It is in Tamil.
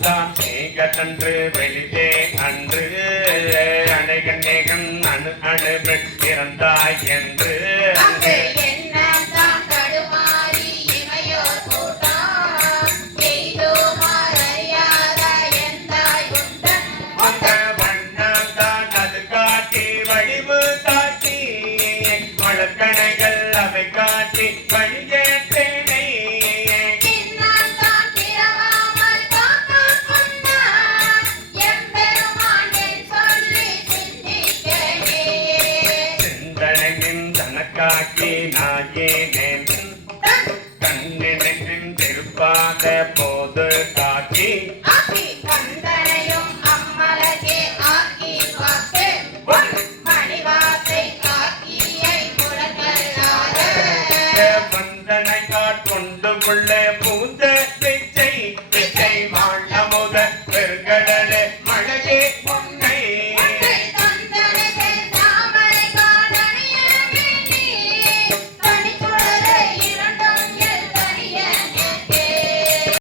தான் சேகத்தன்று வெளிதே அன்று அணைகண்ணேகன் அணு அணுவன் பிறந்தாய் என்று கணைகள் அவை காட்டி வழியேற்றேனை சிந்தனையின் தனக்காக்கி நாயேனேன் கண்ணினையின் திருப்பாத போது காக்கி கொண்டு கொள்ள பூந்த பிச்சை பிச்சை மாண்ட முத பெருங்கடலே மழையே